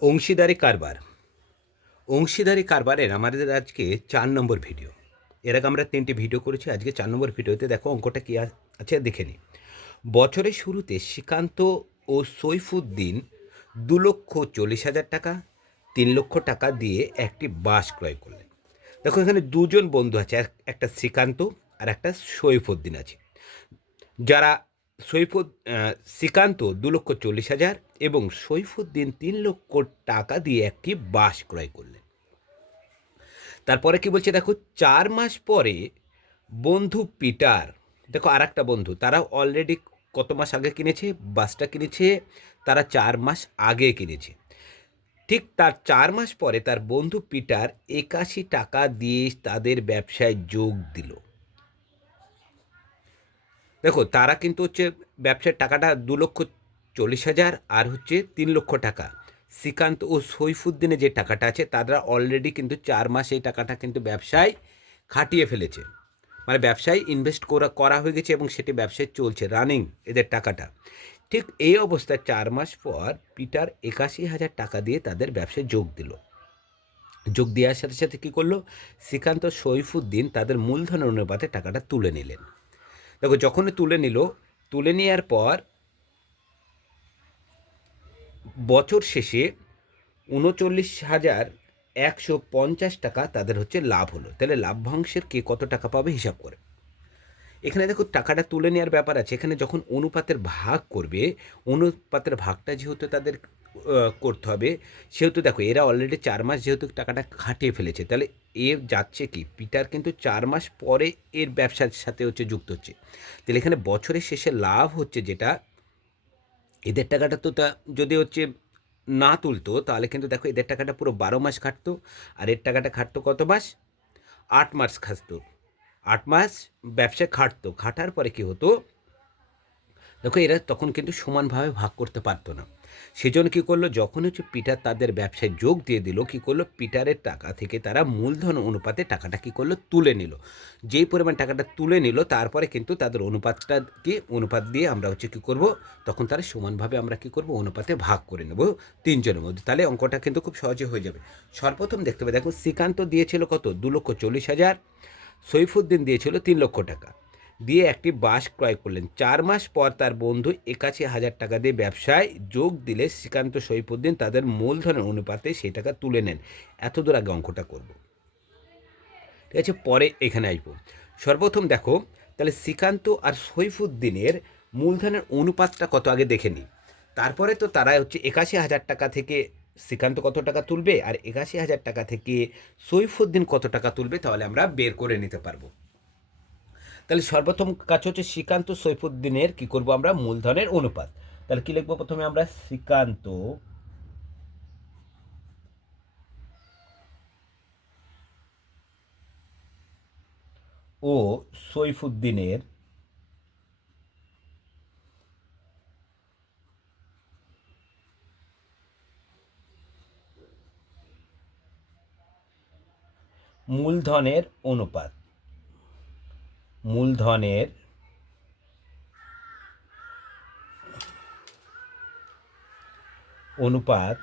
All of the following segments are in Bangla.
অংশীদারি কারবার। অংশীদারি কারবারের আমাদের আজকে চার নম্বর ভিডিও। এর আগে আমরা তিনটি ভিডিও করেছি, আজকে চার নম্বর ভিডিওতে দেখো অঙ্কটা কী আছে, দেখে নিই। বছরের শুরুতে শ্রীকান্ত ও সৈফুদ্দিন দু লক্ষ চল্লিশ হাজার টাকা, তিন লক্ষ টাকা দিয়ে একটি বাস ক্রয় করলেন। দেখো এখানে দুজন বন্ধু আছে, এক- একটা শ্রীকান্ত আর একটা সৈফুদ্দিন আছে। যারা সৈফুদ শ্রীকান্ত দু লক্ষ চল্লিশ হাজার এবং সৈফুদ্দিন তিন লক্ষ টাকা দিয়ে একটি বাস ক্রয় করলেন। তারপরে কি বলছে, দেখো, চার মাস পরে বন্ধু পিটার, দেখো আর একটা বন্ধু, তারা অলরেডি কত মাস আগে কিনেছে? বাসটা কিনেছে, তারা চার মাস আগে কিনেছে। ঠিক তার চার মাস পরে তার বন্ধু পিটার একাশি টাকা দিয়ে তাদের ব্যবসায় যোগ দিল। দেখো, তারা কিন্তু হচ্ছে ব্যবসার টাকাটা দু লক্ষ চল্লিশ হাজার আর হচ্ছে তিন লক্ষ টাকা। শ্রীকান্ত ও সৈফুদ্দিনের যে টাকাটা আছে, তারা অলরেডি কিন্তু চার মাস এই টাকাটা কিন্তু ব্যবসায় খাটিয়ে ফেলেছে। মানে ব্যবসায় ইনভেস্ট করা করা হয়ে গেছে এবং সেটি ব্যবসায় চলছে রানিং এদের টাকাটা। ঠিক এই অবস্থায় চার মাস পর পিটার একাশি হাজার টাকা দিয়ে তাদের ব্যবসায় যোগ দিল। যোগ দেওয়ার সাথে সাথে কী করল? শ্রীকান্ত সৈফুদ্দিন তাদের মূলধন অনুপাতে টাকাটা তুলে নিলেন। দেখো, যখনই তুলে নিল, তুলে নেওয়ার পর বছর শেষে উনচল্লিশ হাজার একশো পঞ্চাশ টাকা তাদের হচ্ছে লাভ হলো। তাহলে লাভ্যাংশের কে কত টাকা পাবে হিসাব করে? এখানে দেখো, টাকাটা তুলে নেওয়ার ব্যাপার আছে। এখানে যখন অনুপাতের ভাগ করবে, অনুপাতের ভাগটা যেহেতু তাদের করতে হবে। সেহেতু দেখো, এরা অলরেডি চার মাস যেহেতু টাকাটা খাটিয়ে ফেলেছে, তাহলে এ যাচ্ছে কি? পিটার কিন্তু চার মাস পরে এর ব্যবসার সাথে হচ্ছে যুক্ত হচ্ছে। তাহলে এখানে বছরের শেষে লাভ হচ্ছে যেটা, এদের টাকাটা তো তা যদি হচ্ছে না তুলতো, তাহলে কিন্তু দেখো এদের টাকাটা পুরো বারো মাস খাটতো, আর এর টাকাটা খাটতো কত মাস? আট মাস খাটতো। আট মাস ব্যবসা খাটতো। খাটার পরে কি হতো? দেখো এরা তখন কিন্তু সমানভাবে ভাগ করতে পারতো না। সেজন্য কী করল? যখন হচ্ছে পিটার তাদের ব্যবসায় যোগ দিয়ে দিল, কী করল? পিটারের টাকা থেকে তারা মূলধন অনুপাতে টাকাটা কী করল? তুলে নিল। যেই পরিমাণ টাকাটা তুলে নিল, তারপরে কিন্তু তাদের অনুপাতটা কি অনুপাত দিয়ে আমরা হচ্ছে কী করব? তখন তারা সমানভাবে আমরা কী করব? অনুপাতে ভাগ করে নেব তিনজনের মধ্যে। তাহলে অঙ্কটা কিন্তু খুব সহজে হয়ে যাবে। সর্বপ্রথম দেখতে হবে দেখো শ্রীকান্ত দিয়েছিল কত? দু লক্ষ চল্লিশ হাজার, সৈফুদ্দিন দিয়েছিল তিন লক্ষ টাকা। দিয়ে একটি বাস ক্রয় করলেন। চার মাস পর তার বন্ধু একাশি হাজার টাকা দিয়ে ব্যবসায় যোগ দিলে শ্রীকান্ত সৈফুদ্দিন তাদের মূলধনের অনুপাতে সেই টাকা তুলে নেন। এত দূর আগে অঙ্কটা করব। ঠিক আছে, পরে এখানে আসব। সর্বপ্রথম দেখো, তাহলে শ্রীকান্ত আর সৈফুদ্দিনের মূলধনের অনুপাতটা কত আগে দেখে নিই। তারপরে তো তারা হচ্ছে একাশি হাজার টাকা থেকে শ্রীকান্ত কত টাকা তুলবে আর একাশি হাজার টাকা থেকে সৈফুদ্দিন কত টাকা তুলবে তাহলে আমরা বের করে নিতে পারব। তাহলে সর্বপ্রথম কাজ হচ্ছে শ্রীকান্ত সৈফুদ্দিনের কি করব আমরা? মূলধনের অনুপাত। তাহলে কি লিখব প্রথমে আমরা? শ্রীকান্ত ও সৈফুদ্দিনের মূলধনের অনুপাত। মূলধনের অনুপাত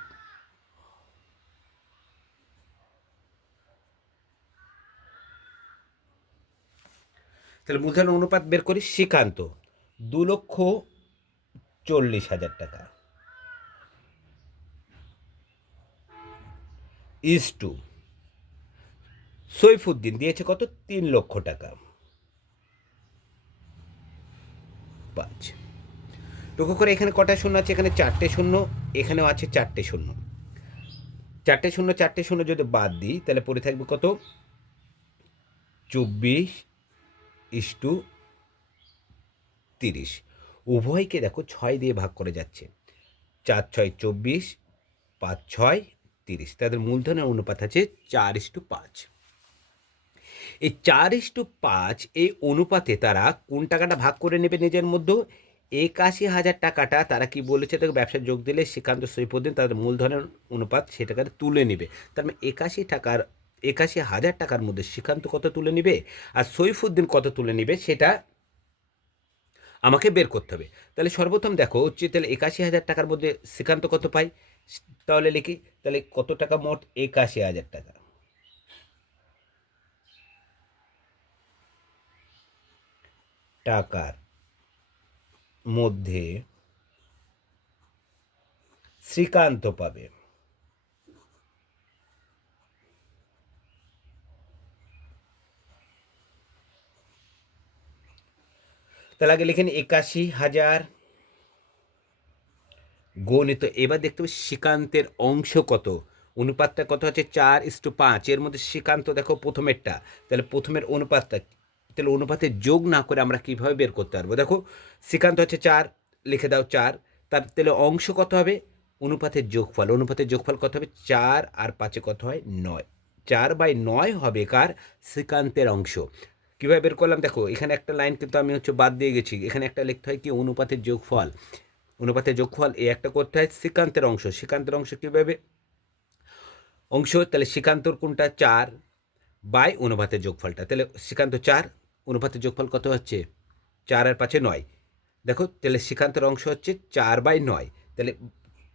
তাহলে মূলধন অনুপাত বের করি, শ্রীকান্ত, দু লক্ষ চল্লিশ হাজার টাকা। ইস টু, সৈফুদ্দিন দিয়েছে কত? তিন লক্ষ টাকা। পাঁচ। লক্ষ্য করে এখানে কটা শূন্য আছে? এখানে চারটে শূন্য, এখানেও আছে চারটে শূন্য। চারটে শূন্য চারটে শূন্য যদি বাদ দিই, তাহলে পড়ে থাকবে কত? চব্বিশ ইস টু তিরিশ। উভয়কে দেখো ছয় দিয়ে ভাগ করে যাচ্ছে। চার ছয় চব্বিশ, পাঁচ ছয় তিরিশ। তাদের মূলধনের অনুপাত আছে চার ইস টু পাঁচ। এই চার ইস টু পাঁচ এই অনুপাতে তারা কোন টাকাটা ভাগ করে নেবে নিজের মধ্যে? একাশি হাজার টাকাটা তারা কি বলেছে? তাকে ব্যবসায় যোগ দিলে শ্রীকান্ত সৈফুদ্দিন তাদের মূলধনের অনুপাত সে টাকাটা তুলে নেবে। তার মানে একাশি টাকার, একাশি হাজার টাকার মধ্যে শ্রীকান্ত কত তুলে নেবে? আর সৈফুদ্দিন কত তুলে নেবে সেটা আমাকে বের করতে হবে। তাহলে সর্বপ্রথম দেখো, হচ্ছে তাহলে একাশি হাজার টাকার মধ্যে শ্রীকান্ত কত পাই তাহলে লিখি, তাহলে কত টাকা মোট? একাশি হাজার টাকা। টাকার মধ্যে শ্রীকান্ত পাবে। তাহলে আগে লিখেন একাশি হাজার। গণিত, এবার দেখতে হবে শ্রীকান্তের অংশ কত। অনুপাতটা কত হচ্ছে চার ইস্টু পাঁচ। এর মধ্যে শ্রীকান্ত দেখো প্রথমেরটা। তাহলে প্রথমের অনুপাতটা তাহলে অনুপাতে যোগ না করে আমরা কীভাবে বের করতে পারব? দেখো, শ্রীকান্ত হচ্ছে চার, লিখে দাও চার। তার তাহলে অংশ কত হবে? অনুপাতের যোগফল। অনুপাতের যোগফল কত হবে? চার আর পাঁচে কত হয়? নয়। চার বাই নয় হবে কার? শ্রীকান্তের অংশ। কীভাবে বের করলাম? দেখো, এখানে একটা লাইন কিন্তু আমি হচ্ছে বাদ দিয়ে গেছি। এখানে একটা লিখতে হয় কি? অনুপাতের যোগফল। অনুপাতের যোগফল এই একটা করতে হয় শ্রীকান্তের অংশ। শ্রীকান্তের অংশ কীভাবে? অংশ, তাহলে শ্রীকান্তর কোনটা? চার বাই অনুপাতের যোগফলটা। তাহলে শ্রীকান্ত চার অনুপাতের যোগফল কত হচ্ছে? চার আর পাঁচে নয়। দেখো, তাহলে শ্রীকান্তের অংশ হচ্ছে চার বাই নয়। তাহলে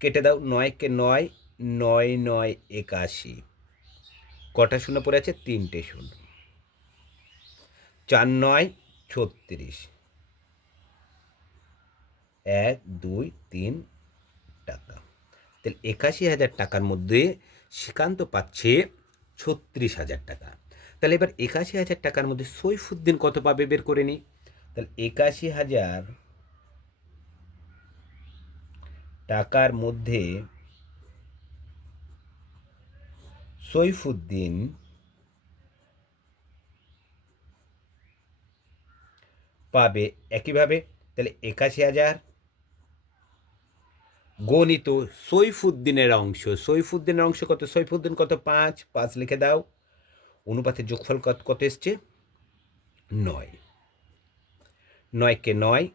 কেটে দাও নয়কে নয় নয় নয় একাশি। কটা শূন্য পড়ে আছে? তিনটে শূন্য। চার নয়, ছত্রিশ। এক, দুই, তিন টাকা। তাহলে একাশি হাজার টাকার মধ্যে শ্রীকান্ত পাচ্ছে ছত্রিশ হাজার টাকা। তাহলে এবার একাশি হাজার টাকার মধ্যে সৈফুদ্দিন কত পাবে বের করে নিই তাহলে একাশি হাজার টাকার মধ্যে সৈফুদ্দিন পাবে একইভাবে, তাহলে একাশি হাজার গণিত সৈফুদ্দিনের অংশ। সৈফুদ্দিনের অংশ কত? সৈফুদ্দিন কত? পাঁচ পাঁচ লিখে দাও। অনুপাতের যোগফল কত কত এসছে? নয়। নয়কে নয়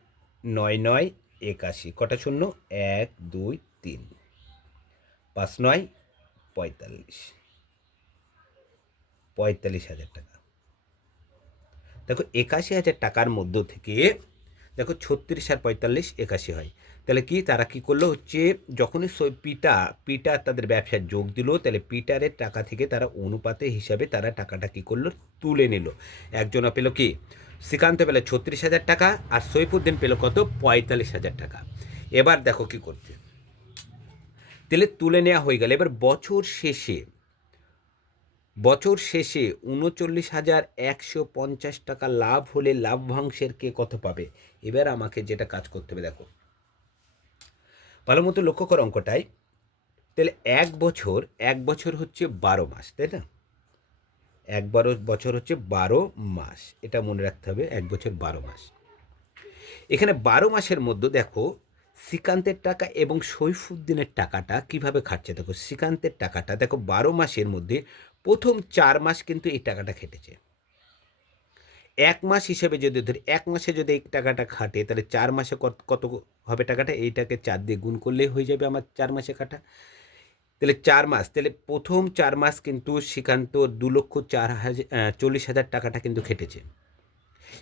নয় নয়, একাশি। কটা শূন্য? এক, দুই, তিন। পাঁচ নয়, পঁয়তাল্লিশ। পঁয়তাল্লিশ হাজার টাকা। দেখো, একাশি হাজার টাকার মধ্য থেকে, দেখো, ছত্রিশ আর পঁয়তাল্লিশ একাশি হয়। তাহলে কি? তারা কি করল হচ্ছে, যখনই পিতা পিটা তাদের ব্যবসায় যোগ দিল, তাহলে পিটারের টাকা থেকে তারা অনুপাতে হিসাবে তারা টাকাটা কি করল? তুলে নিল। একজন পেল কি? শ্রীকান্ত পেল ছত্রিশ হাজার টাকা আর সৈফুদ্দিন পেল কত? পঁয়তাল্লিশ হাজার টাকা। এবার দেখো কি করছে। তাহলে তুলে নেওয়া হয়ে গেল। এবার বছর শেষে বছর শেষে উনচল্লিশ হাজার একশো পঞ্চাশ টাকা লাভ হলে লাভ্যাংশের কে কত পাবে? এবার আমাকে যেটা কাজ করতে হবে, দেখো। ভালো মতো লক্ষ্য কর অঙ্কটাই তাহলে এক বছর এক বছর হচ্ছে বারো মাস, তাই না? এক বারো বছর হচ্ছে বারো মাস, এটা মনে রাখতে হবে, এক বছর বারো মাস। এখানে বারো মাসের মধ্যে দেখো, শ্রীকান্তের টাকা এবং সৈফুদ্দিনের টাকাটা কীভাবে খাচ্ছে দেখো, শ্রীকান্তের টাকাটা, দেখো, বারো মাসের মধ্যে প্রথম চার মাস কিন্তু এই টাকাটা খেটেছে। এক মাস হিসেবে যদি ধরি, এক মাসে যদি এই টাকাটা খাটে, তাহলে চার মাসে কত হবে টাকাটা? এইটাকে চার দিয়ে গুণ করলেই হয়ে যাবে আমার চার মাসে কাটা তাহলে চার মাস, তাহলে প্রথম চার মাস কিন্তু শ্রীকান্ত দু লক্ষ চার হাজার চল্লিশ হাজার টাকাটা কিন্তু খেটেছে।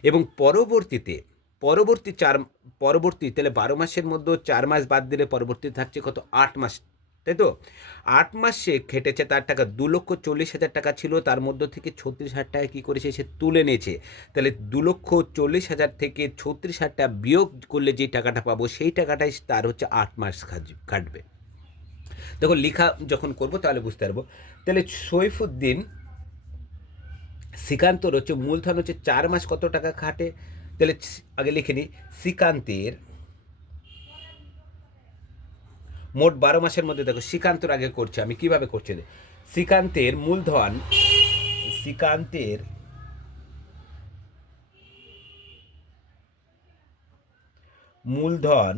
এবং পরবর্তীতে, পরবর্তী চার, পরবর্তী, তাহলে বারো মাসের মধ্যে চার মাস বাদ দিলে পরবর্তী থাকছে কত? আট মাস তাই তো? আট মাস সে খেটেছে তার টাকা দু লক্ষ চল্লিশ হাজার টাকা ছিল, তার মধ্যে থেকে ছত্রিশ হাজার টাকা কী করেছে সে তুলে নিয়েছে। তাহলে দু লক্ষ চল্লিশ হাজার থেকে ছত্রিশ হাজার টাকা বিয়োগ করলে যে টাকাটা পাবো, সেই টাকাটাই তার হচ্ছে আট মাস কাটবে দেখো লেখা যখন করব তাহলে বুঝতে পারব। তাহলে সৈফুদ্দিন শ্রীকান্তর হচ্ছে, মূলধন হচ্ছে চার মাস কত টাকা খাটে? তাহলে আগে লিখে নিই শ্রীকান্তের মোট বারো মাসের মধ্যে দেখো, শ্রীকান্তর আগে করছে। আমি কীভাবে করছি শ্রীকান্তের মূলধন শ্রীকান্তের মূলধন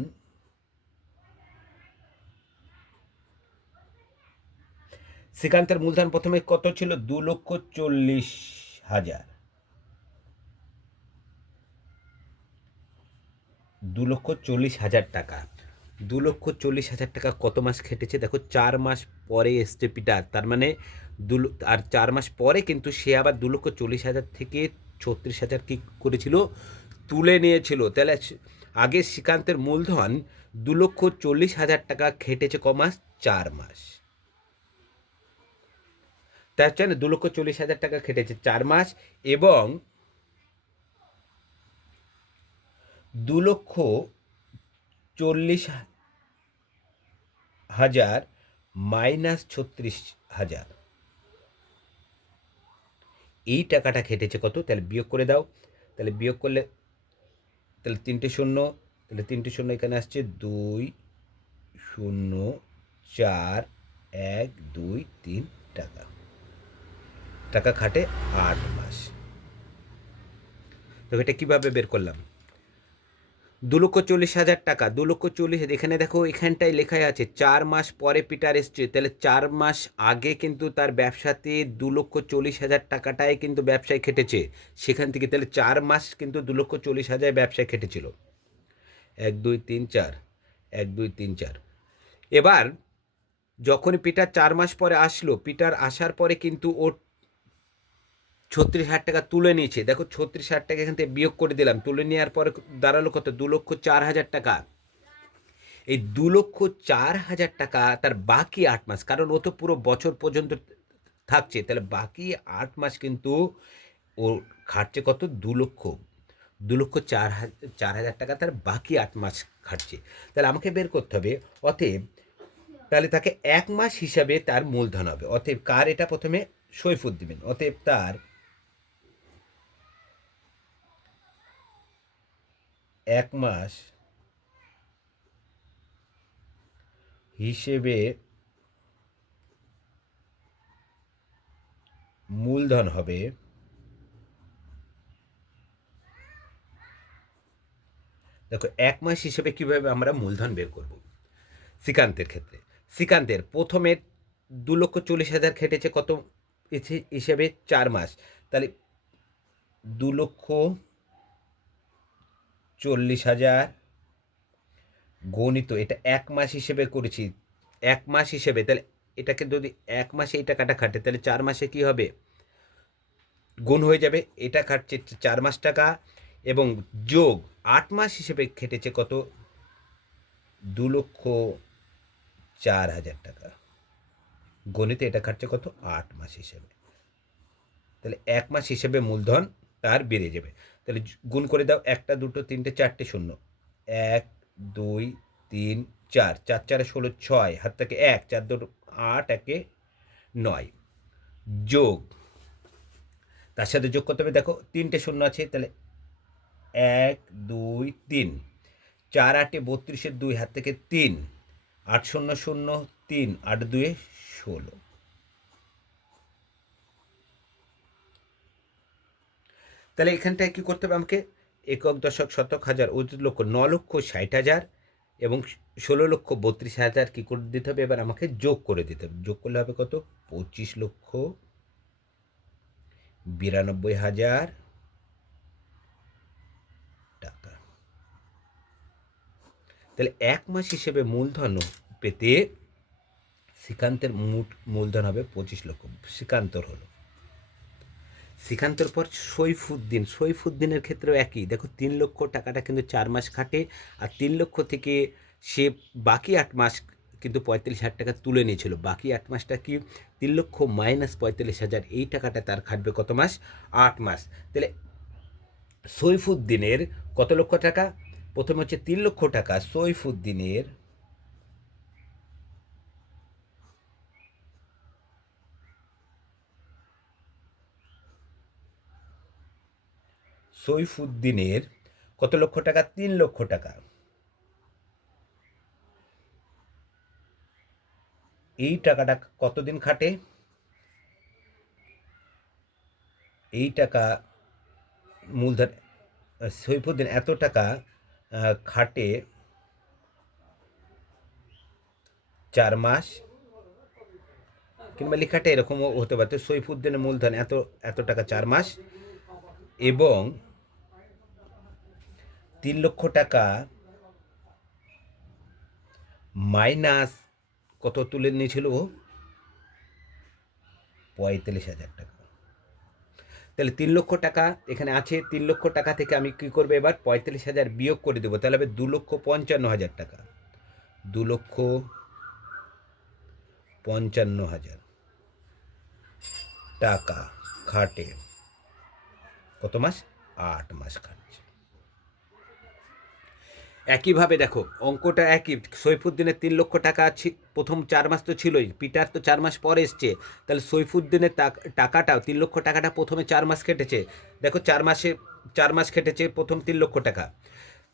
শ্রীকান্তের মূলধন প্রথমে কত ছিল? দু লক্ষ চল্লিশ হাজার। দু লক্ষ চল্লিশ হাজার টাকা। দু লক্ষ চল্লিশ হাজার টাকা কত মাস খেটেছে? দেখো, চার মাস পরে এসছে পিটার তার মানে দু আর চার মাস পরে কিন্তু সে আবার দু লক্ষ চল্লিশ হাজার থেকে ছত্রিশ হাজার কী করেছিল? তুলে নিয়েছিল। তাহলে আগে শ্রীকান্তের মূলধন দু লক্ষ চল্লিশ হাজার টাকা খেটেছে ক মাস? চার মাস। তা হচ্ছে না দু লক্ষ চল্লিশ হাজার টাকা খেটেছে চার মাস এবং দু লক্ষ চল্লিশ হাজার মাইনাস ছত্রিশ হাজার। এই টাকাটা খেটেছে কত? তাহলে বিয়োগ করে দাও। তাহলে বিয়োগ করলে তাহলে তিনটে শূন্য, তাহলে তিনটে শূন্য এখানে আসছে দুই শূন্য চার এক দুই তিন টাকা। টাকা খাটে আট মাস। তো এটা কীভাবে বের করলাম? দু লক্ষ চল্লিশ হাজার টাকা দু লক্ষ চল্লিশ এখানে দেখো এখানটায় লেখাই আছে, চার মাস পরে পিটার এসছে, তাহলে চার মাস আগে কিন্তু তার ব্যবসাতে দু লক্ষ চল্লিশ হাজার টাকাটাই কিন্তু ব্যবসায় খেটেছে, সেখান থেকে তাহলে চার মাস কিন্তু দু লক্ষ চল্লিশ হাজার ব্যবসায় খেটেছিল। এক, দুই, তিন, চার, এক, দুই, তিন, চার। এবার যখন পিটার চার মাস পরে আসলো, পিটার আসার পরে কিন্তু ওর ছত্রিশ হাজার টাকা তুলে নিয়েছে। দেখো ছত্রিশ হাজার টাকা এখান থেকে বিয়োগ করে দিলাম। তুলে নেওয়ার পরে দাঁড়াল কত? দু লক্ষ চার হাজার টাকা। এই দু লক্ষ চার হাজার টাকা তার বাকি আট মাস, কারণ ও তো পুরো বছর পর্যন্ত থাকছে, তাহলে বাকি আট মাস কিন্তু ও খাটছে কত? দু লক্ষ। দু লক্ষ চার চার হাজার টাকা তার বাকি আট মাস খাটছে। তাহলে আমাকে বের করতে হবে। অতএব তাহলে তাকে এক মাস হিসাবে তার মূলধন হবে। অতএব কার এটা প্রথমে? সৈফুদ দিবেন অতএব তার এক মাস হিসেবে মূলধন হবে দেখো, এক মাস হিসেবে কীভাবে আমরা মূলধন বের করব? শ্রীকান্তের ক্ষেত্রে। শ্রীকান্তের প্রথমে দু লক্ষ চল্লিশ হাজার খেটেছে কত? হিসে- হিসেবে চার মাস। তাহলে দু লক্ষ চল্লিশ হাজার। গণিত, এটা এক মাস হিসেবে করেছি। এক মাস হিসেবে, তাহলে এটাকে যদি এক মাসে এই টাকাটা খাটে, তাহলে চার মাসে কি হবে? গুণ হয়ে যাবে, এটা খাটছে চার মাস টাকা এবং যোগ আট মাস হিসেবে খেটেছে কত? দু লক্ষ চার হাজার টাকা। গণিতে এটা খাটছে কত? আট মাস হিসেবে। তাহলে এক মাস হিসেবে মূলধন তার বেড়ে যাবে। তাহলে গুণ করে দাও একটা, দুটো, তিনটে, চারটে, শূন্য। এক, দুই, তিন, চার। চার, চারে ষোলো, ছয়। হাত থেকে এক, চার, দুটো, আট, একে নয়। যোগ। তার সাথে যোগ করতে হবে। দেখো, তিনটে শূন্য আছে, তাহলে এক, দুই, তিন। চার, আটে বত্রিশের দুই, হাত থেকে তিন। আট, শূন্য শূন্য, তিন। আট, দুয়ে ষোলো। তাহলে এখানটায় কী করতে হবে আমাকে? একক, দশক, শতক, হাজার অযুত লক্ষ, ন লক্ষ, ষাট হাজার এবং ষোলো লক্ষ, বত্রিশ হাজার কী করে দিতে হবে? এবার আমাকে যোগ করে দিতে হবে। যোগ করলে হবে কত? পঁচিশ লক্ষ, বিরানব্বই হাজার টাকা। তাহলে এক মাস হিসেবে মূলধন পেতে শ্রীকান্তের মূলধন হবে পঁচিশ লক্ষ। শ্রীকান্তর হলো। শ্রীকান্তর পর সৈফুদ্দিন, সৈফুদ্দিনের ক্ষেত্রেও একই। দেখো, তিন লক্ষ টাকাটা কিন্তু চার মাস খাটে আর তিন লক্ষ থেকে সে বাকি আট মাস কিন্তু পঁয়তাল্লিশ হাজার টাকা তুলে নিয়েছিল। বাকি আট মাসটা কি? তিন লক্ষ মাইনাস পঁয়তাল্লিশ হাজার। এই টাকাটা তার খাটবে কত মাস? আট মাস। তাহলে সৈফুদ্দিনের কত লক্ষ টাকা? প্রথমে হচ্ছে তিন লক্ষ টাকা। সৈফুদ্দিনের সৈফুদ্দিনের কত লক্ষ টাকা? তিন লক্ষ টাকা। এই টাকাটা কতদিন খাটে? এই টাকা মূলধন, সৈফুদ্দিন, এত টাকা খাটে চার মাস? কিংবা লেখাটা এরকমও হতে পারতো সৈফুদ্দিনের মূলধন এত এত টাকা চার মাস। এবং তিন লক্ষ টাকা মাইনাস কত তুলে নিয়েছিল পঁয়তাল্লিশ হাজার টাকা। তাহলে তিন লক্ষ টাকা এখানে আছে, তিন লক্ষ টাকা থেকে আমি কী করব এবার? পঁয়তাল্লিশ হাজার বিয়োগ করে দেবো, তাহলে হবে দু লক্ষ পঞ্চান্ন হাজার টাকা। দু লক্ষ পঞ্চান্ন হাজার টাকা খাটে। কত মাস? আট মাস খাটছে। একইভাবে দেখো, অঙ্কটা একই। সৈফুদ্দিনের তিন লক্ষ টাকা প্রথম চার মাস তো ছিলই, পিটার তো চার মাস পরে এসছে। তাহলে সৈফুদ্দিনের টাক- টাকাটাও তিন লক্ষ টাকাটা প্রথমে চার মাস কেটেছে। দেখো, চার মাসে চার মাস কেটেছে প্রথম তিন লক্ষ টাকা।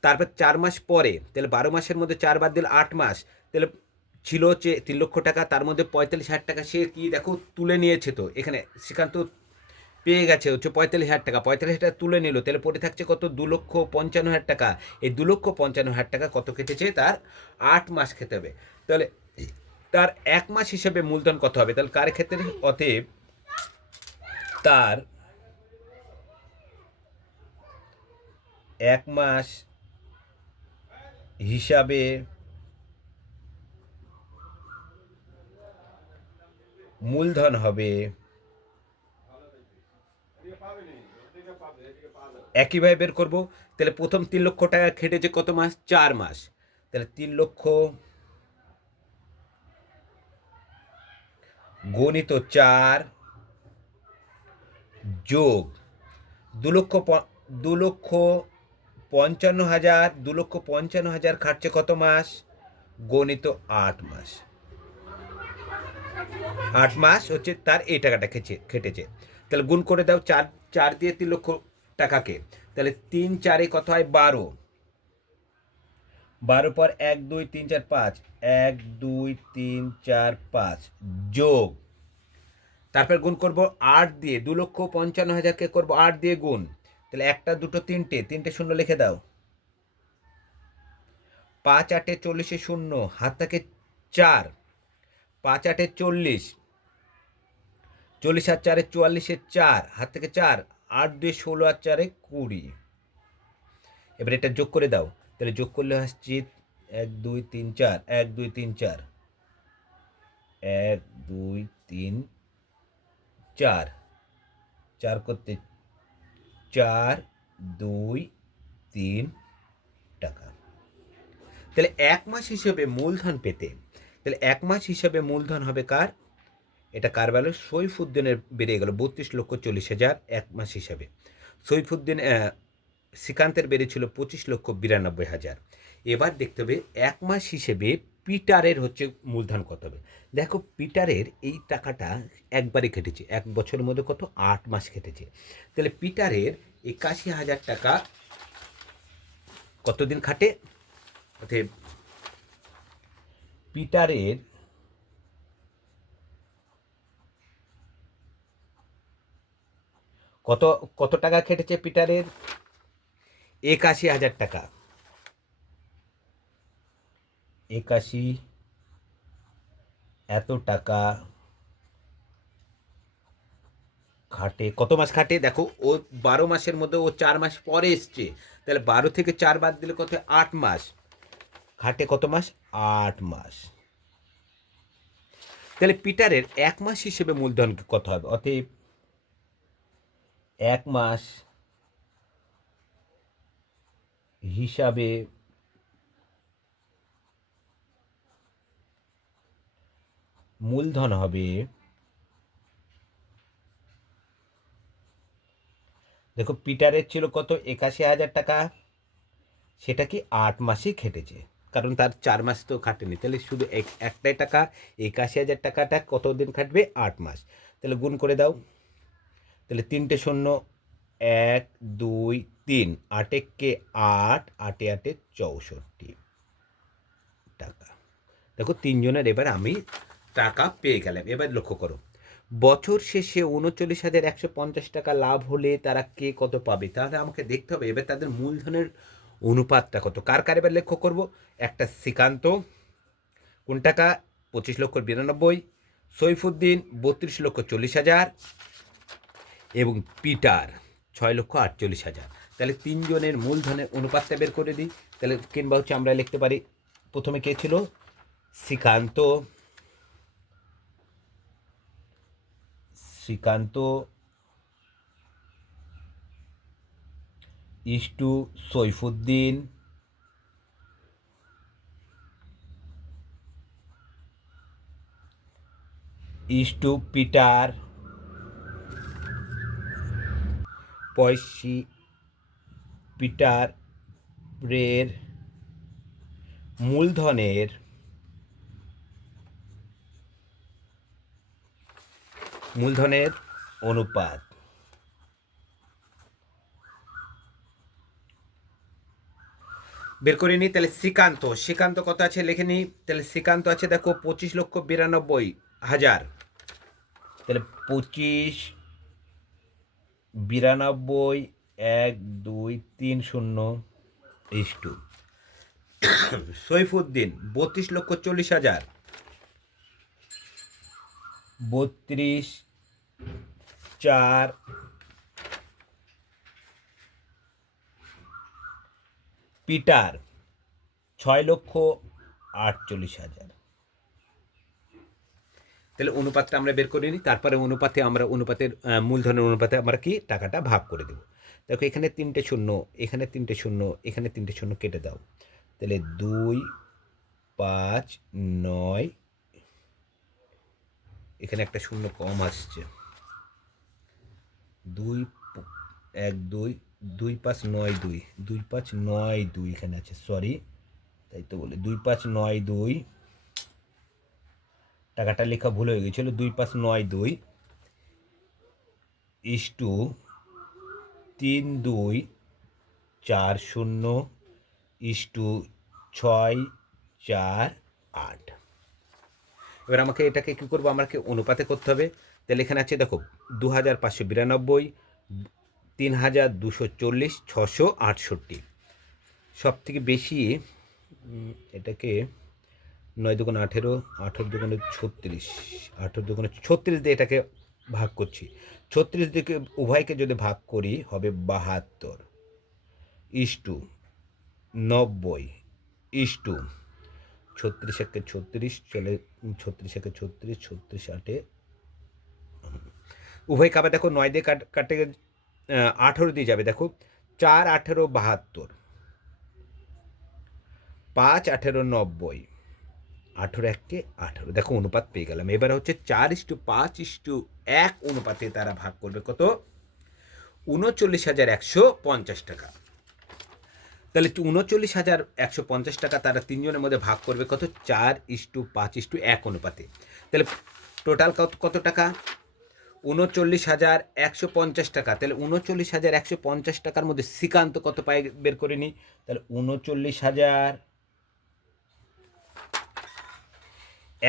তারপর চার মাস পরে, তাহলে বারো মাসের মধ্যে চার বাদ দিলে আট মাস। তাহলে ছিল হচ্ছে তিন লক্ষ টাকা, তার মধ্যে পঁয়তাল্লিশ হাজার টাকা সে কি দেখো তুলে নিয়েছে তো। এখানে শ্রীকান্ত পেয়ে গেছে হচ্ছে পঁয়তাল্লিশ হাজার টাকা। পঁয়তাল্লিশ হাজার তুলে নিল, তাহলে পড়ে থাকছে কত? দু লক্ষ পঞ্চান্ন হাজার টাকা। এই দু লক্ষ পঞ্চান্ন হাজার টাকা কত কেটেছে? তার আট মাস খেতে হবে। তাহলে তার এক মাস হিসেবে মূলধন কত হবে? তাহলে কার ক্ষেত্রে? অতএব তার এক মাস হিসাবে মূলধন হবে একইভাবে বের করব। তাহলে প্রথম তিন লক্ষ টাকা খেটেছে কত মাস? চার মাস। তাহলে তিন লক্ষ গণিত চার যোগ দু লক্ষ দু লক্ষ পঞ্চান্ন হাজার, দু লক্ষ পঞ্চান্ন হাজার খাটছে কত মাস? গণিত আট মাস। আট মাস হচ্ছে তার এই টাকাটা খেছে, খেটেছে। তাহলে গুণ করে দাও চার চার দিয়ে তিন লক্ষ টাকাকে। তাহলে তিন চারে কত হয়? বারো। বারো পর এক, দুই, তিন, চার, পাঁচ। এক, দুই, তিন, চার, পাঁচ। যোগ। তারপর গুণ করব আট দিয়ে। দু লক্ষ পঞ্চান্ন হাজারকে করব আট দিয়ে গুণ। তাহলে একটা, দুটো, তিনটে। তিনটে শূন্য লিখে দাও। পাঁচ, আটে চল্লিশে শূন্য। হাত থাকে চার। পাঁচ, আটে চল্লিশ। চল্লিশ আর চারে চুয়াল্লিশে চার। হাত থেকে চার। আট দুই ষোলো আর চারে কুড়ি। এবার এটা যোগ করে দাও। তাহলে যোগ করলে আসছে এক, দুই, তিন, চার। এক, দুই, তিন, চার। এক, দুই, তিন, চার। চার করতে চার, দুই, তিন টাকা। তাহলে এক মাস হিসেবে মূলধন পেতে। তাহলে এক মাস হিসেবে মূলধন হবে কার? এটা কার বেলা সৈফুদ্দিনের বেড়ে গেল বত্রিশ লক্ষ চল্লিশ হাজার এক মাস হিসাবে। সৈফুদ্দিন শ্রীকান্তের বেড়েছিল পঁচিশ লক্ষ বিরানব্বই হাজার। এবার দেখতে হবে এক মাস হিসেবে পিটারের হচ্ছে মূলধন কত হবে। দেখো পিটারের এই টাকাটা একবারে কেটেছে এক বছরের মধ্যে কত? আট মাস কেটেছে তাহলে পিটারের একাশি হাজার টাকা কতদিন খাটে? পিটারের কত কত টাকা কেটেছে পিটারের? একাশি হাজার টাকা। একাশি, এত টাকা। খাটে, কত মাস খাটে? দেখো, ও বারো মাসের মধ্যে, ও চার মাস পরে এসছে। তাহলে বারো থেকে চার বাদ দিলে কত আট মাস। খাটে কত মাস? আট মাস। তাহলে পিটারের এক মাস হিসেবে মূলধন কত হবে? অতএব এক মাস হিসাবে মূলধন হবে দেখো পিটারের ছিল কত? একাশি হাজার টাকা। সেটা কি আট মাসই খেটেছে? কারণ তার চার মাস তো খাটেনি। তাহলে শুধু এক একটাই টাকা, একাশি হাজার টাকাটা কতদিন খাটবে? আট মাস। তাহলে গুণ করে দাও। তাহলে তিনটে শূন্য, এক, দুই, তিন। আটেককে আট, আটে আটে চৌষট্টি টাকা। দেখো, তিনজনের এবার আমি টাকা পেয়ে গেলাম। এবার লক্ষ্য করো, বছর শেষে উনচল্লিশ হাজার একশো পঞ্চাশ টাকা লাভ হলে তারা কে কত পাবে? তাহলে আমাকে দেখতে হবে, এবার তাদের মূলধনের অনুপাতটা কত। কার কার এবার লক্ষ্য করব? একটা শ্রীকান্ত, কোন টাকা? পঁচিশ লক্ষ বিরানব্বই। সৈফুদ্দিন, বত্রিশ লক্ষ চল্লিশ হাজার। এবং পিটার ছয় লক্ষ আটচল্লিশ হাজার। তাহলে তিনজনের মূলধনের অনুপাতটা বের করে দিই। তাহলে কিংবা হচ্ছে আমরা লিখতে পারি, প্রথমে কে ছিল? Srikanth. Srikanth is to Saifuddin. Is to Peter. পয়সি Peter রের মূলধনের মূলধনের অনুপাত। বের করে নিই তাহলে শ্রীকান্ত। শ্রীকান্ত কত আছে লিখে নিই তাহলে শ্রীকান্ত আছে দেখো পঁচিশ লক্ষ বিরানব্বই হাজার। তাহলে পঁচিশ বিরানব্বই, এক, দুই, তিন, শূন্য ইস টু। সৈফুদ্দিন, বত্রিশ লক্ষ চল্লিশ হাজার। বত্রিশ, চার, পিটার, ছয় লক্ষ আটচল্লিশ হাজার। তাহলে অনুপাতটা আমরা বের করে নিই, তারপরে অনুপাতে আমরা অনুপাতের মূলধনের অনুপাতে আমরা কি টাকাটা ভাগ করে দেব। দেখো এখানে তিনটে শূন্য, এখানে তিনটে শূন্য, এখানে তিনটে শূন্য কেটে দাও। তাহলে দুই, পাঁচ, নয়, এখানে একটা শূন্য কম আসছে। দুই, এক, দুই দুই, পাঁচ, নয়, দুই দুই, পাঁচ, নয়, দুই এখানে আছে সরি তাই তো বলে। দুই, পাঁচ, নয়, দুই টাকাটা লেখা ভুল হয়ে গেছিল। দুই পাঁচ নয় দুই ইস টু তিন দুই চার শূন্য ইস টু ছয় চার আট। এবার আমাকে এটাকে কী করব? আমাকে অনুপাতে করতে হবে। তাহলে এখানে আছে, দেখো দু হাজার পাঁচশো বিরানব্বই তিন হাজার দুশো চল্লিশ, ছশো আটষট্টি। সব থেকে বেশি এটাকে নয় দুগুণ আঠেরো আঠেরো দুগুণে ছত্রিশ, আঠেরো দুগুণে ছত্রিশ দিয়ে এটাকে ভাগ করছি। ছত্রিশ দিকে উভয়কে যদি ভাগ করি, হবে বাহাত্তর। ইস টু নব্বই ইস টু ছত্রিশ একে ছত্রিশ, চলে ছত্রিশ একে ছত্রিশ ছত্রিশ আটে উভয় খাবার দেখো নয় দিয়ে কাট, কাটে আঠেরো দিয়ে যাবে। দেখো চার, আঠেরো, বাহাত্তর, পাঁচ, আঠেরো, নব্বই আঠেরো এককে আঠেরো। দেখো অনুপাত পেয়ে গেলাম। এবার হচ্ছে চার ইস্টু পাঁচ ইস্টু এক অনুপাতে তারা ভাগ করবে কত? উনচল্লিশ হাজার একশো পঞ্চাশ টাকা। তাহলে উনচল্লিশ হাজার একশো পঞ্চাশ টাকা তারা তিনজনের মধ্যে ভাগ করবে কত? চার ইস্টু পাঁচ ইস্টু এক অনুপাতে। তাহলে টোটাল কত কত টাকা? উনচল্লিশ হাজার একশো পঞ্চাশ টাকা। তাহলে উনচল্লিশ হাজার একশো পঞ্চাশ টাকার মধ্যে শ্রীকান্ত কত পায় বের করে নিই? তাহলে উনচল্লিশ হাজার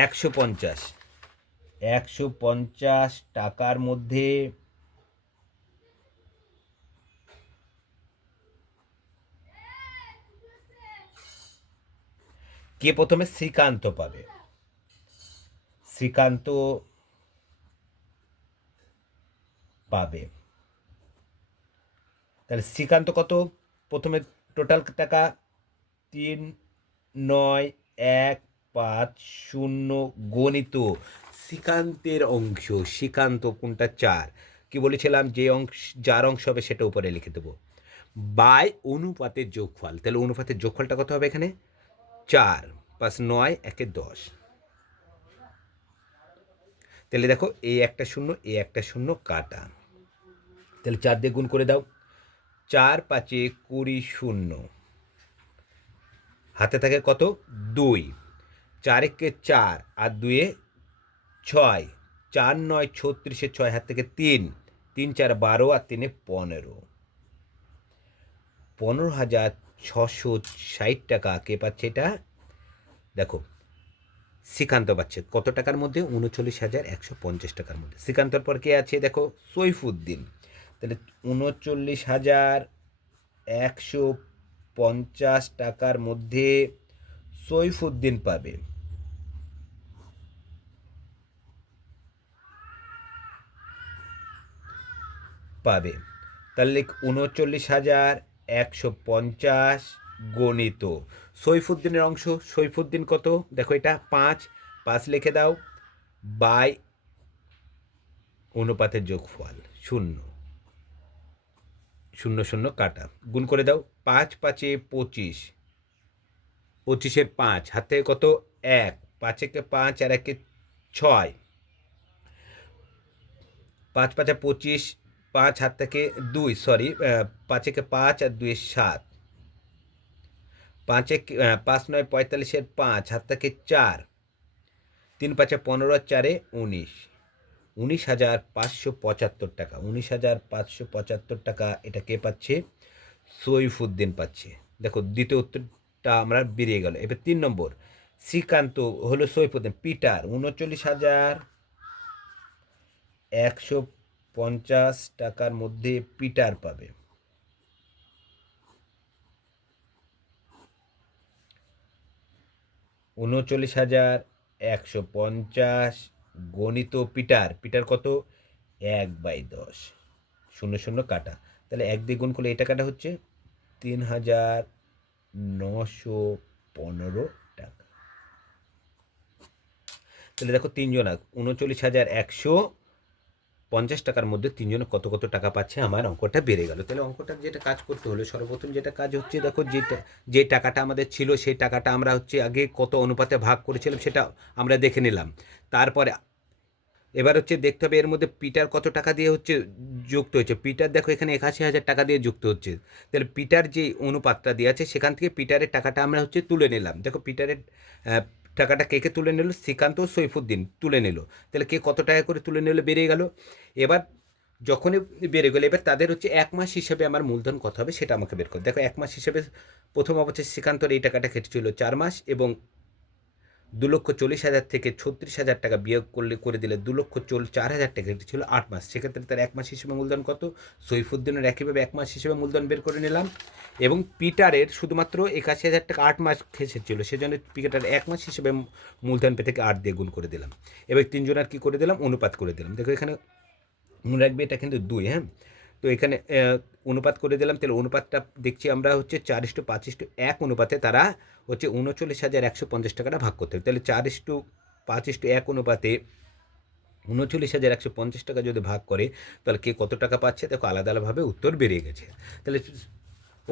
একশো পঞ্চাশ। একশো পঞ্চাশ টাকার মধ্যে কে প্রথমে শ্রীকান্ত পাবে? শ্রীকান্ত পাবে। তাহলে শ্রীকান্ত কত? প্রথমে টোটাল টাকা তিন, নয়, এক পাঁচ শূন্য গণিত। শ্রীকান্তের অংশ, শ্রীকান্ত কোনটা চার? কি বলেছিলাম? যে অংশ, যার অংশ হবে সেটা উপরে লিখে দেবো। বাই অনুপাতের যোগফল, তাহলে অনুপাতের যোগফলটা কত হবে এখানে? চার পাঁচ নয়, একে দশ। তাহলে দেখো এই একটা শূন্য এই একটা শূন্য কাটা। তাহলে চার দিয়ে গুণ করে দাও। চার পাঁচে কুড়ি শূন্য। হাতে থাকে কত? দুই। চার একে চার আর দুয়ে ছয়। চার নয়, ছত্রিশে ছয়, হাত থেকে তিন। তিন, চার, বারো আর তিনে পনেরো। পনেরো হাজার ছশো ষাট টাকা কে পাচ্ছে এটা? দেখো, শ্রীকান্ত পাচ্ছে। কত টাকার মধ্যে? উনচল্লিশ হাজার একশো পঞ্চাশ টাকার মধ্যে। শ্রীকান্তর পর কে আছে? দেখো, সৈফুদ্দিন। তাহলে উনচল্লিশ হাজার একশো পঞ্চাশ টাকার মধ্যে সৈফুদ্দিন পাবে। পাবে। তাহলে উনচল্লিশ হাজার একশো পঞ্চাশ গণিত। সৈফুদ্দিনের অংশ, সৈফুদ্দিন কত? দেখো এটা, পাঁচ। পাঁচ লিখে দাও। বাই অনুপাতের যোগফল, শূন্য। শূন্য শূন্য, কাটা। গুণ করে দাও, পাঁচ পাঁচে পঁচিশ। পঁচিশে পাঁচ, হাতে কত? এক। পাঁচেকে পাঁচ আর একে ছয়। পাঁচ পাঁচে পঁচিশ পাঁচ হাত থেকে দুই সরি পাঁচেকে পাঁচ আর দুই সাত। পাঁচে আহ, পাঁচ নয় পঁয়তাল্লিশের পাঁচ হাত থেকে চার। তিন পাঁচে পনেরো চারে উনিশ। উনিশ হাজার পাঁচশো পঁচাত্তর টাকা। উনিশ হাজার পাঁচশো পঁচাত্তর টাকা এটা কে পাচ্ছে? সৈফুদ্দিন পাচ্ছে। দেখো দ্বিতীয় উত্তরটা আমরা বেরিয়ে গেল। এবার তিন নম্বর শ্রীকান্ত হলো সৈফুদ্দিন। পিটার উনচল্লিশ হাজার একশো পঞ্চাশ টাকার মধ্যে পিটার পাবে। উনচল্লিশ হাজার একশো পঞ্চাশ গণিত পিটার পিটার কত? এক বাই দশ। শূন্য শূন্য কাটা। তাহলে এক দিয়ে গুণ করলে এটা কাটা হচ্ছে তিন হাজার নশো পনেরো টাকা। তাহলে দেখো তিনজন, উনচল্লিশ হাজার একশো পঞ্চাশ টাকার মধ্যে তিনজন কত কত টাকা পাচ্ছে আমার অঙ্কটা বেড়ে গেল। তাহলে অঙ্কটা যেটা কাজ করতে হলো, সর্বপ্রথম যেটা কাজ হচ্ছে, দেখো যেটা যে টাকাটা আমাদের ছিল, সেই টাকাটা আমরা হচ্ছে আগে কত অনুপাতে ভাগ করেছিলাম সেটা আমরা দেখে নিলাম। তারপরে এবার হচ্ছে দেখতে হবে এর মধ্যে পিটার কত টাকা দিয়ে হচ্ছে যুক্ত হচ্ছে পিটার দেখো এখানে একাশি হাজার টাকা দিয়ে যুক্ত হচ্ছে। তাহলে পিটার যে অনুপাতটা দিয়ে আছে, সেখান থেকে পিটারের টাকাটা আমরা হচ্ছে তুলে নিলাম। দেখো পিটারের টাকাটা কে কে তুলে নিল? শ্রীকান্ত সৈফুদ্দিন তুলে নিল। তাহলে কে কত টাকা করে তুলে নিল? বেড়ে গেল। এবার যখনই বেড়ে গেলো, এবার তাদের হচ্ছে এক মাস হিসেবে আমার মূলধন কত হবে সেটা আমাকে বের করো। দেখো, এক মাস হিসেবে প্রথম অবস্থায় শ্রীকান্তর এই টাকাটা কেটেছিল চার মাস এবং দু লক্ষ চল্লিশ হাজার থেকে ছত্রিশ হাজার টাকা বিয়োগ করলে, করে দিলে দু লক্ষ চল, চার হাজার টাকা। এটি ছিল আট মাস। সেক্ষেত্রে তার এক মাস হিসেবে মূলধন কত? সৈফুদ্দিনের একইভাবে এক মাস হিসেবে মূলধন বের করে নিলাম। এবং পিটারের শুধুমাত্র একাশি হাজার টাকা আট মাস খেসেছিল। সেজন্য পিটার এক মাস হিসেবে মূলধন পে থেকে আট দিয়ে গুণ করে দিলাম। এবার তিনজনের কী করে দিলাম? অনুপাত করে দিলাম। দেখো এখানে মনে রাখবে এটা কিন্তু দুই হ্যাঁ? তো এখানে অনুপাত করে দিলাম। তাহলে অনুপাতটা দেখছি আমরা হচ্ছে চার ইস্টু পাঁচ ইস্টু এক অনুপাতে তারা হচ্ছে উনচল্লিশ হাজার একশো পঞ্চাশ টাকাটা ভাগ করতে হবে। তাহলে চার ইস্টু পাঁচ ইস্টু এক অনুপাতে উনচল্লিশ হাজার একশো পঞ্চাশ টাকা যদি ভাগ করে, তাহলে কে কত টাকা পাচ্ছে? দেখো আলাদা আলাদাভাবে উত্তর বেরিয়ে গেছে। তাহলে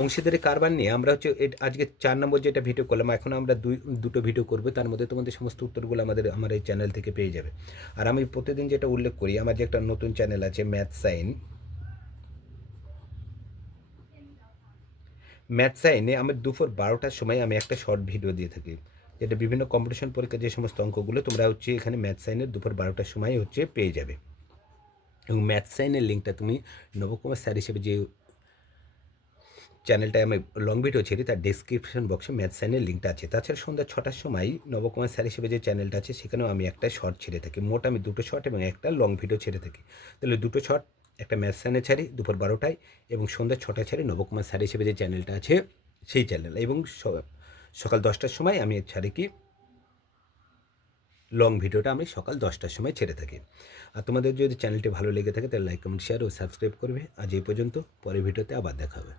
অংশীদারি কারবার নিয়ে আমরা হচ্ছে আজকে চার নম্বর যেটা ভিডিও করলাম, এখন আমরা দুই, দুটো ভিডিও করব। তার মধ্যে তোমাদের সমস্ত উত্তরগুলো আমাদের, আমার এই চ্যানেল থেকে পেয়ে যাবে। আর আমি প্রতিদিন যেটা উল্লেখ করি, আমার যে একটা নতুন চ্যানেল আছে ম্যাথ সাইন ম্যাথ সাইনে আমি দুপুর বারোটার সময় আমি একটা শর্ট ভিডিও দিয়ে থাকি, যেটা বিভিন্ন কম্পিটিশন পরীক্ষার যে সমস্ত অঙ্কগুলো, তোমরা হচ্ছে এখানে ম্যাথ সাইনের দুপুর বারোটার সময় হচ্ছে পেয়ে যাবে। এবং ম্যাথ সাইনের লিঙ্কটা তুমি নবকুমার স্যার হিসেবে যে চ্যানেলটায় আমি লং ভিডিও ছেড়ি, তার ডেসক্রিপশন বক্সে ম্যাথ সাইনের লিঙ্কটা আছে। তাছাড়া সন্ধ্যা ছটার সময় নবকুমার স্যার হিসেবে যে চ্যানেলটা আছে, সেখানেও আমি একটা শর্ট ছেড়ে থাকি। মোট আমি দুটো শর্ট এবং একটা লং ভিডিও ছেড়ে থাকি। তাহলে দুটো শর্ট একটা ম্যাথ সাইনে ছাড়ি, দুপুর বারোটায় এবং সন্ধ্যা ছটায় ছাড়ি নবকুমার স্যার হিসেবে যে চ্যানেলটা আছে, সেই চ্যানেল। এবং সকাল দশটার সময় আমি ছাড়ি কি লং ভিডিওটা আমি সকাল দশটার সময় ছেড়ে থাকি। আর তোমাদের যদি চ্যানেলটি ভালো লেগে থাকে তাহলে লাইক কমেন্ট শেয়ার ও সাবস্ক্রাইব করবে। আজ এই পর্যন্ত, পরের ভিডিওতে আবার দেখা হবে।